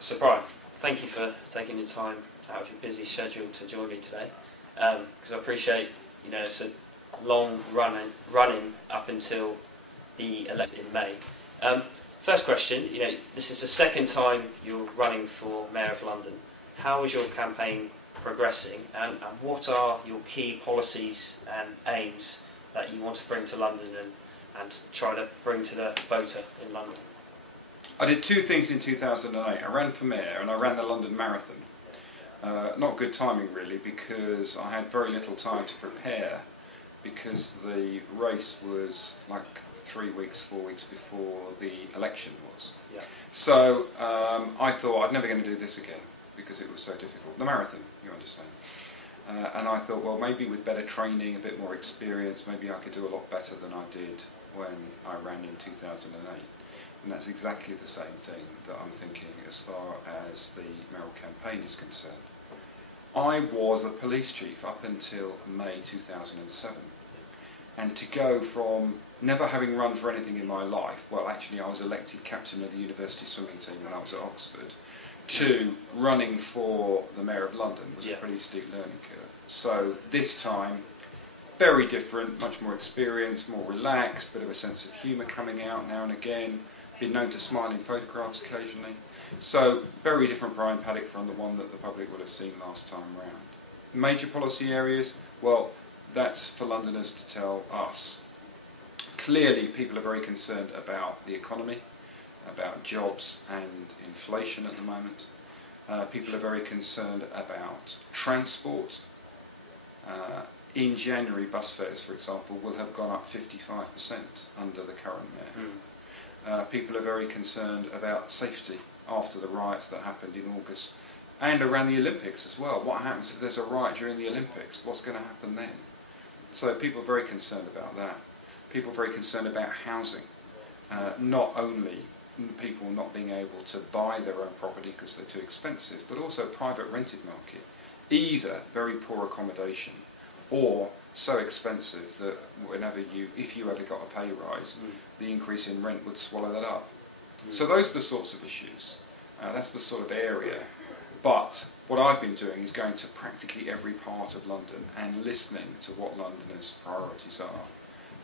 So Brian, thank you for taking the time out of your busy schedule to join me today, because I appreciate, it's a long running up until the election in May. First question, this is the second time you're running for Mayor of London. How is your campaign progressing, and what are your key policies and aims that you want to bring to London and try to bring to the voter in London? I did two things in 2008. I ran for mayor and I ran the London Marathon. Not good timing really, because I had very little time to prepare, because the race was like 3 weeks, 4 weeks before the election was. Yeah. So I thought I'd never going to do this again because it was so difficult. The marathon, you understand. And I thought, well, maybe with better training, a bit more experience, maybe I could do a lot better than I did when I ran in 2008. And that's exactly the same thing that I'm thinking as far as the mayoral campaign is concerned. I was a police chief up until May 2007. And to go from never having run for anything in my life, well actually I was elected captain of the university swimming team when I was at Oxford, to running for the Mayor of London was a pretty steep learning curve. So this time, very different, much more experienced, more relaxed, bit of a sense of humour coming out now and again, been known to smile in photographs occasionally. So very different Brian Paddick from the one that the public would have seen last time round. Major policy areas, well, that's for Londoners to tell us. Clearly people are very concerned about the economy, about jobs and inflation at the moment. People are very concerned about transport. In January, bus fares, for example, will have gone up 55% under the current mayor. People are very concerned about safety after the riots that happened in August, and around the Olympics as well. What happens if there's a riot during the Olympics? What's going to happen then? So people are very concerned about that. People are very concerned about housing. Not only people not being able to buy their own property because they're too expensive, but also private rented market. Either very poor accommodation or so expensive that if you ever got a pay rise, the increase in rent would swallow that up. So those are the sorts of issues. That's the sort of area. But what I've been doing is going to practically every part of London and listening to what Londoners' priorities are.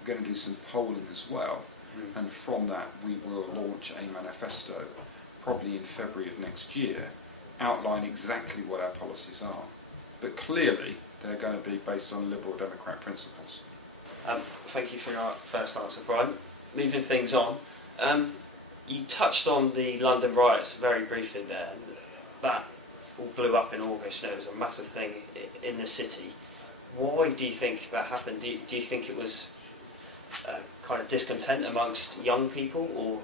We're going to do some polling as well, and from that we will launch a manifesto, probably in February of next year, outline exactly what our policies are. But clearly they're going to be based on Liberal Democrat principles. Thank you for your first answer, Brian. Moving things on, you touched on the London riots very briefly there. That all blew up in August. It was a massive thing in the city. Why do you think that happened? Do you think it was kind of discontent amongst young people, or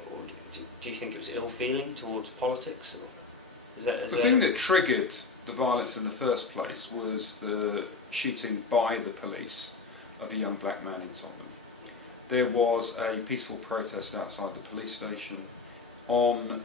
do you think it was ill feeling towards politics? Or the thing that triggered the violence in the first place was the shooting by the police of a young black man in Tottenham. There was a peaceful protest outside the police station. On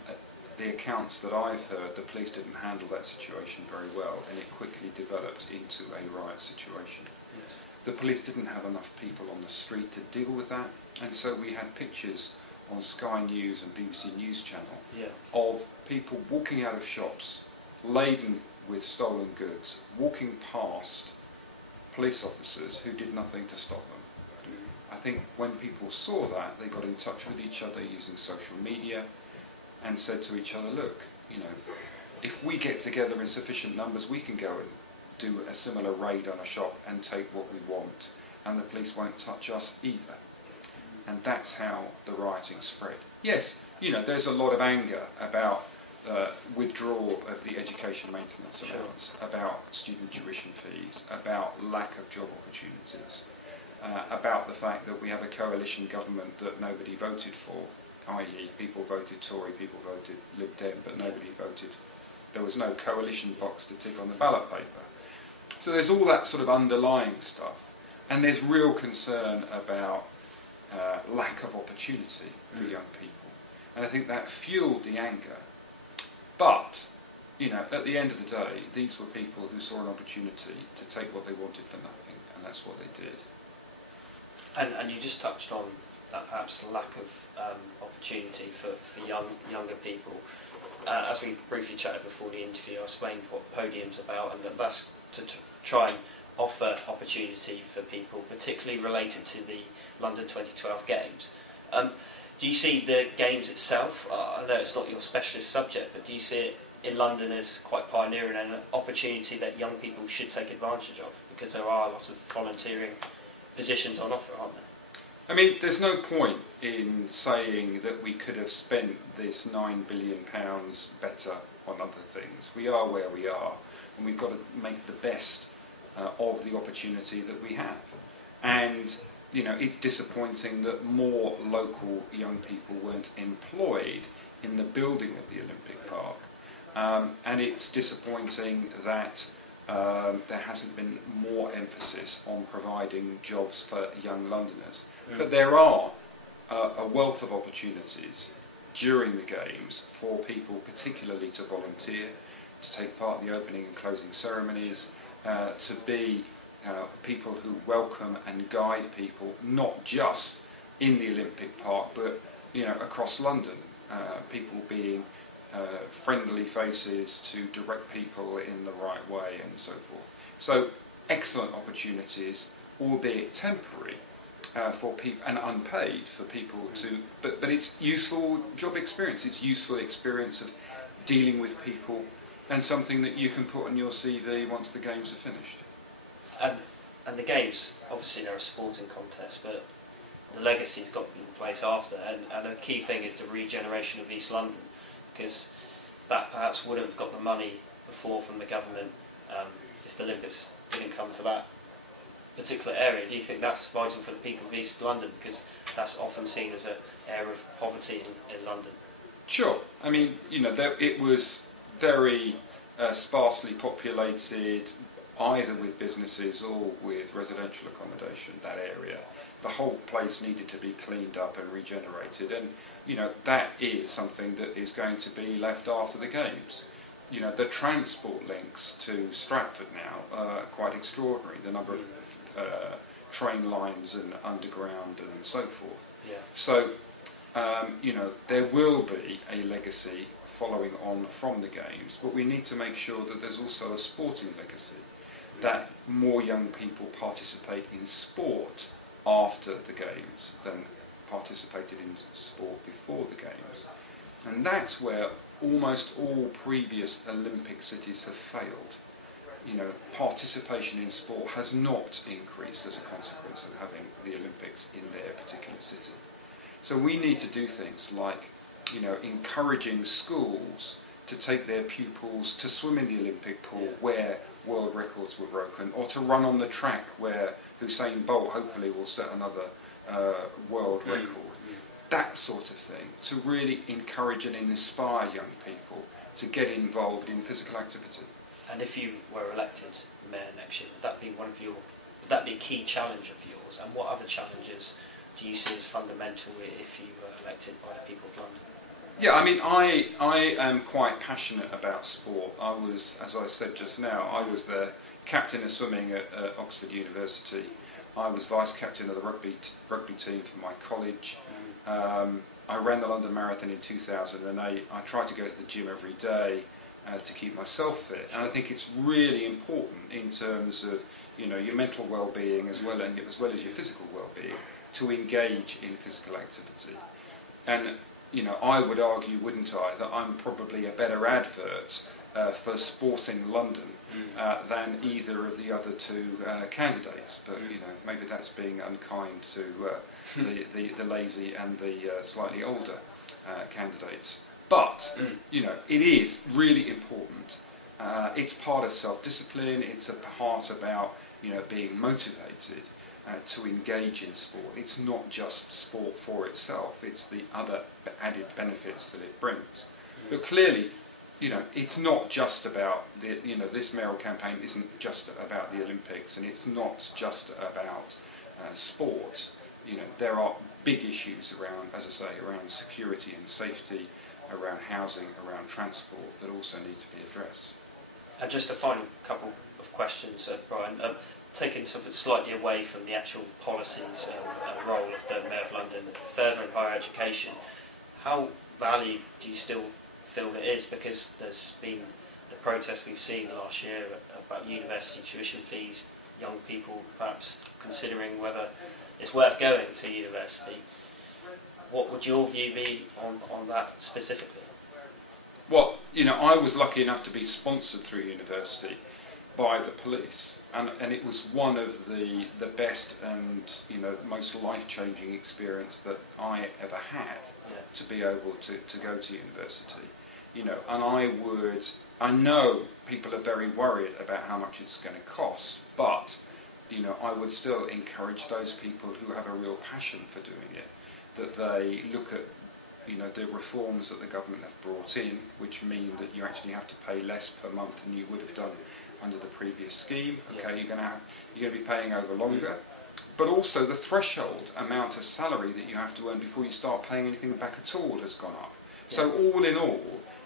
the accounts that I've heard, the police didn't handle that situation very well, and it quickly developed into a riot situation. Yes. The police didn't have enough people on the street to deal with that, and so we had pictures on Sky News and BBC News Channel of people walking out of shops laden with stolen goods, walking past police officers who did nothing to stop them. I think when people saw that, they got in touch with each other using social media and said to each other, look, if we get together in sufficient numbers, we can go and do a similar raid on a shop and take what we want, and the police won't touch us either. And that's how the rioting spread. Yes, there's a lot of anger about withdrawal of the education maintenance allowance, about student tuition fees, about lack of job opportunities, about the fact that we have a coalition government that nobody voted for, i.e. people voted Tory, people voted Lib Dem, but nobody voted. There was no coalition box to tick on the ballot paper. So there's all that sort of underlying stuff, and there's real concern about lack of opportunity for young people, and I think that fueled the anger. But at the end of the day, these were people who saw an opportunity to take what they wanted for nothing, and that's what they did. And you just touched on that perhaps lack of opportunity for younger people. as we briefly chatted before the interview, I explained what Podium's about, and that's to try and offer opportunity for people, particularly related to the London 2012 Games. Do you see the Games itself, I know it's not your specialist subject, but do you see it in London as quite pioneering and an opportunity that young people should take advantage of? Because there are lots of volunteering positions on offer, aren't there? I mean, there's no point in saying that we could have spent this £9 billion better on other things. We are where we are, and we've got to make the best of the opportunity that we have. And, you know, it's disappointing that more local young people weren't employed in the building of the Olympic Park. And it's disappointing that there hasn't been more emphasis on providing jobs for young Londoners. But there are a wealth of opportunities during the Games for people particularly to volunteer, to take part in the opening and closing ceremonies, to be people who welcome and guide people, not just in the Olympic Park, but across London. People being friendly faces to direct people in the right way and so forth. So excellent opportunities, albeit temporary, for people and unpaid for people to. But it's useful job experience. It's useful experience of dealing with people, and something that you can put on your CV once the Games are finished. And the Games, obviously they're a sporting contest, but the legacy's got in place after, and a key thing is the regeneration of East London, because that perhaps wouldn't have got the money before from the government if the Olympics didn't come to that particular area. Do you think that's vital for the people of East London, because that's often seen as an area of poverty in London? Sure. I mean, it was very sparsely populated, either with businesses or with residential accommodation, that area. The whole place needed to be cleaned up and regenerated, and that is something that is going to be left after the Games. The transport links to Stratford now are quite extraordinary, the number of train lines and underground and so forth. Yeah. So, there will be a legacy following on from the Games, but we need to make sure that there's also a sporting legacy, that more young people participate in sport after the Games than participated in sport before the Games. And that's where almost all previous Olympic cities have failed. Participation in sport has not increased as a consequence of having the Olympics in their particular city. So we need to do things like, encouraging schools to take their pupils to swim in the Olympic pool where world records were broken, or to run on the track where Usain Bolt hopefully will set another world record. That sort of thing, to really encourage and inspire young people to get involved in physical activity. And if you were elected mayor next year, would that be a key challenge of yours? And what other challenges do you see as fundamental if you were elected by the people of London? Yeah, I mean, I am quite passionate about sport. I was, as I said just now, I was the captain of swimming at Oxford University. I was vice captain of the rugby team for my college. I ran the London Marathon in 2008. I tried to go to the gym every day to keep myself fit, and I think it's really important in terms of your mental well-being as well as your physical well-being to engage in physical activity. And I would argue, wouldn't I, that I'm probably a better advert for Sporting London than either of the other two candidates. But maybe that's being unkind to the lazy and the slightly older candidates. But it is really important. It's part of self-discipline. It's a part about being motivated to engage in sport. It's not just sport for itself. It's the other added benefits that it brings. But clearly, it's not just about this mayoral campaign isn't just about the Olympics, and it's not just about sport. There are big issues around, as I say, around security and safety, around housing, around transport that also need to be addressed. And just a final couple of questions, Brian. Taking something slightly away from the actual policies and role of the Mayor of London, further and higher education, how valued do you still feel it is, because there's been the protests we've seen last year about university tuition fees, young people perhaps considering whether it's worth going to university. What would your view be on that specifically? Well, I was lucky enough to be sponsored through university by the police, and it was one of the best and most life-changing experience that I ever had, to be able to go to university. And I know people are very worried about how much it's going to cost, but I would still encourage those people who have a real passion for doing it, that they look at the reforms that the government have brought in, which mean that you actually have to pay less per month than you would have done under the previous scheme. Okay, you're going to be paying over longer, but also the threshold amount of salary that you have to earn before you start paying anything back at all has gone up. So all in all,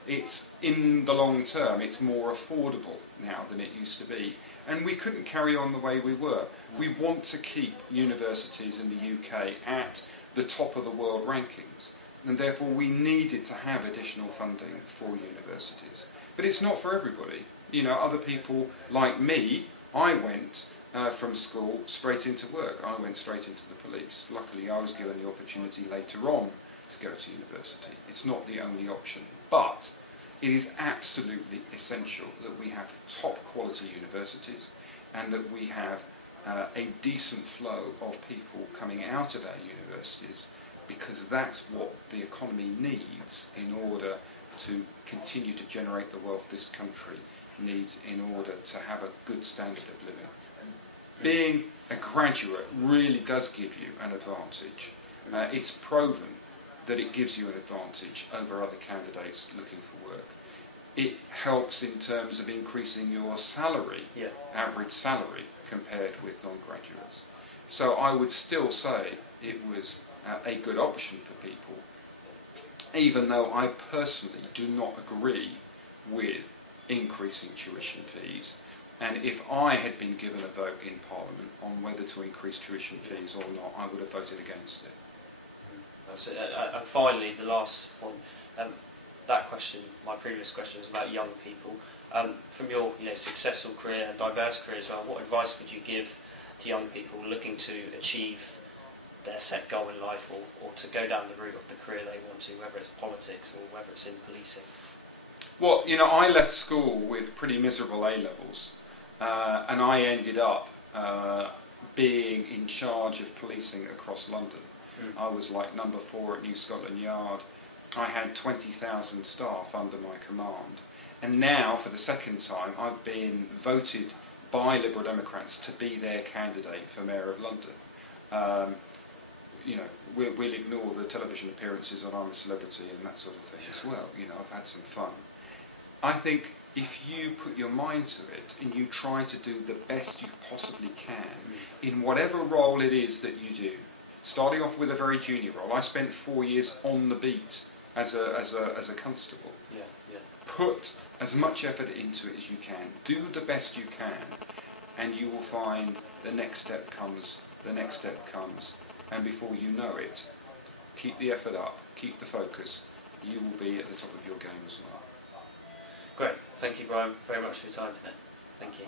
it's in the long term, it's more affordable now than it used to be. And we couldn't carry on the way we were. We want to keep universities in the UK at the top of the world rankings, and therefore we needed to have additional funding for universities. But it's not for everybody. Other people like me, I went from school straight into work. I went straight into the police. Luckily, I was given the opportunity later on to go to university. It's not the only option, but it is absolutely essential that we have top quality universities and that we have a decent flow of people coming out of our universities, because that's what the economy needs in order to continue to generate the wealth this country needs in order to have a good standard of living. Being a graduate really does give you an advantage. It's proven that it gives you an advantage over other candidates looking for work. It helps in terms of increasing your salary, average salary, compared with non-graduates. So I would still say it was a good option for people, even though I personally do not agree with increasing tuition fees. And if I had been given a vote in Parliament on whether to increase tuition fees or not, I would have voted against it. And finally, the last one, that question, my previous question was about young people. From your successful career and diverse career as well, what advice would you give to young people looking to achieve their set goal in life, or to go down the route of the career they want to, whether it's politics or whether it's in policing? Well, I left school with pretty miserable A-levels, and I ended up being in charge of policing across London. I was like number 4 at New Scotland Yard. I had 20,000 staff under my command. And now, for the second time, I've been voted by Liberal Democrats to be their candidate for Mayor of London. We'll ignore the television appearances on I'm a Celebrity and that sort of thing as well. I've had some fun. I think if you put your mind to it and you try to do the best you possibly can in whatever role it is that you do, starting off with a very junior role. I spent 4 years on the beat as a constable. Put as much effort into it as you can. Do the best you can, and you will find the next step comes, and before you know it, keep the effort up, keep the focus, you will be at the top of your game as well. Great. Thank you, Brian, very much for your time today. Thank you.